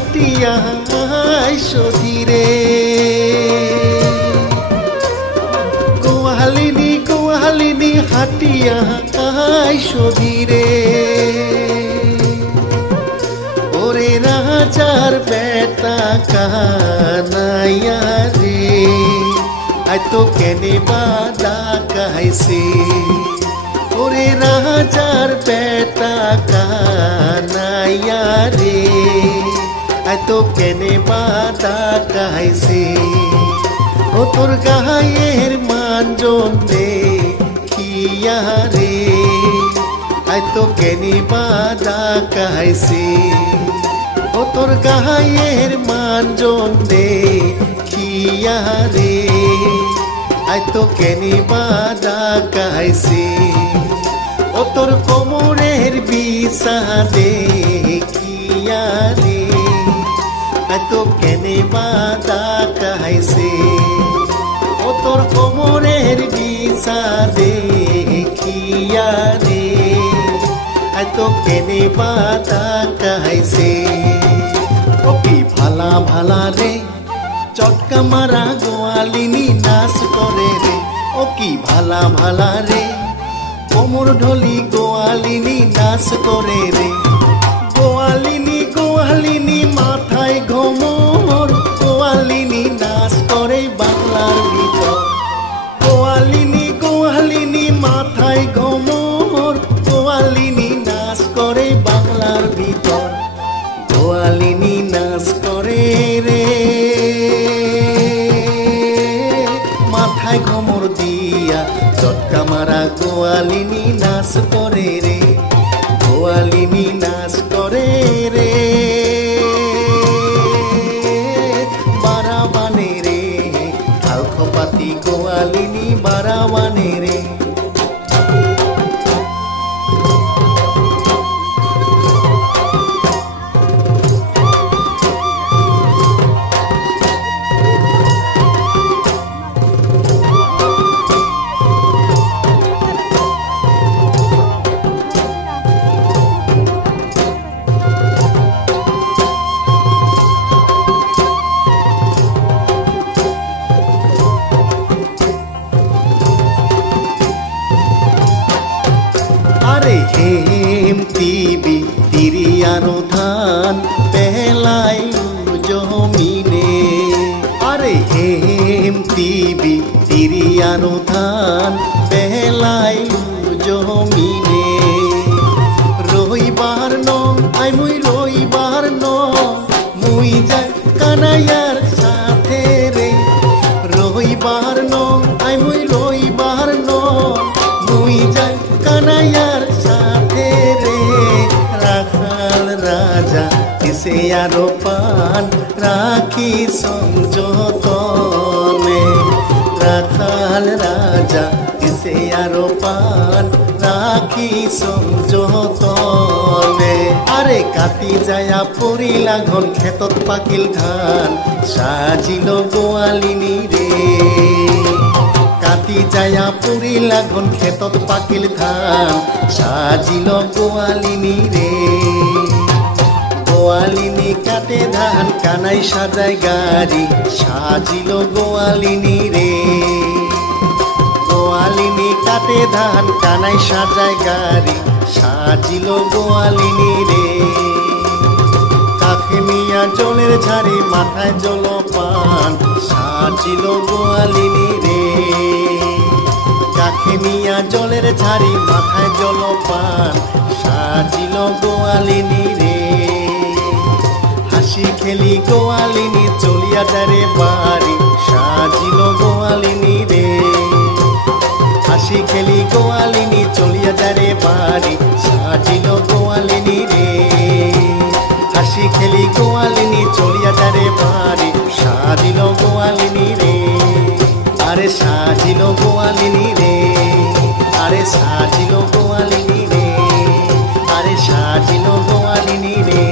হাটিয়া আইসো ধীরে গোয়ালিনী হাটিয়া আইসো ধীরে ওরে রাজার বেটা কানাইয়া রে আই তো কেনে বাদা কাইছে ওরে রাজার বেটা কানাইয়া রে আই তো কেনে বাদা কাইছে ও তোর গায়ের মানজন দেখিয়া রে আই তো কেনে বাদা কাইছে ও তোর গায়ের মানজন দেখিয়া রে আই তো কেনে বাদা কাইছে ও তোর কোমরের বিছা দেখিয়া রে আই তো কেনে বাদা কাইছে ও তোর কোমরের বিছা দেখিয়া রে আই তো কেনে বাদা কাইছে ও কি ভালা ভালা রে চটকা মারা গোয়ালিনী নাচ করে রে ও কি ভালা ভালা রে কোমর ঢলি গোয়ালিনী নাচ করে রে গোয়ালিনী মাথায় ঘোমর গোয়ালিনী নাচ করে বাংলার ভিতর গোয়ালিনী মাথায় ঘোমর গোয়ালিনী নাচ করে বাংলার ভিতর গোয়ালিনী নাচ করে রে মাথায় ঘোমর দিয়া চটকা মারা গোয়ালিনী নাচ করে রে গোয়ালিনী নাচ করে রে বারাবানে রে আলখপাতি গোয়ালিনী বারাবানে রে হেমতিবি তিরিয়ানো ধান পেলাইলু জমিনে আরে হেমতিবি তিরিয়ানো ধান পেলাইলু জমিনে রইবার নং আই মুই রইবার নং মুই যাই কানাইয়ার সাথে রে রইবার নং আই মুই রইবার নং মুই যাই কানাইয়ার সাথে রে রাখাল রাজা কিসে আরো পান রাখি সংযতনে রাখাল রাজা কিসে আরো পান রাখি সংযতনে আরে কাটি যায়া পড়িলা ঘন ক্ষেতত পাকিল ধান সাজিল গোয়ালিনী রে কাটি যায়া পড়িলা ঘন ক্ষেতত পাকিল ধান সাজিল গোয়ালিনী রে গোয়ালিনী কাটে ধান কানাই সাজায় গাড়ি সাজিল গোয়ালিনী রে গোয়ালিনী কাটে ধান কানাই সাজায় গাড়ি সাজিল গোয়ালিনী রে কাকে নিয়া জলের ঝাড়ি মাথায় জলপান সাজিল গোয়ালিনী রে কাকে নিয়া জলের ঝাড়ি মাথায় জলপান সাজিল গোয়ালিনী রে হাসি খেলি গোয়ালিনী চলিয়া যারে বাড়ি সাজিল গোয়ালিনী রে হাসি খেলি গোয়ালিনী চলিয়া যারে বাড়ি সাজিল গোয়ালিনী রে হাসি খেলি গোয়ালিনী চলিয়া যারে বাড়ি সাজিল গোয়ালিনী রে আরে সাজিল গোয়ালিনী রে আরে সাজিল গোয়ালিনী রে আরে সাজিল গোয়ালিনী রে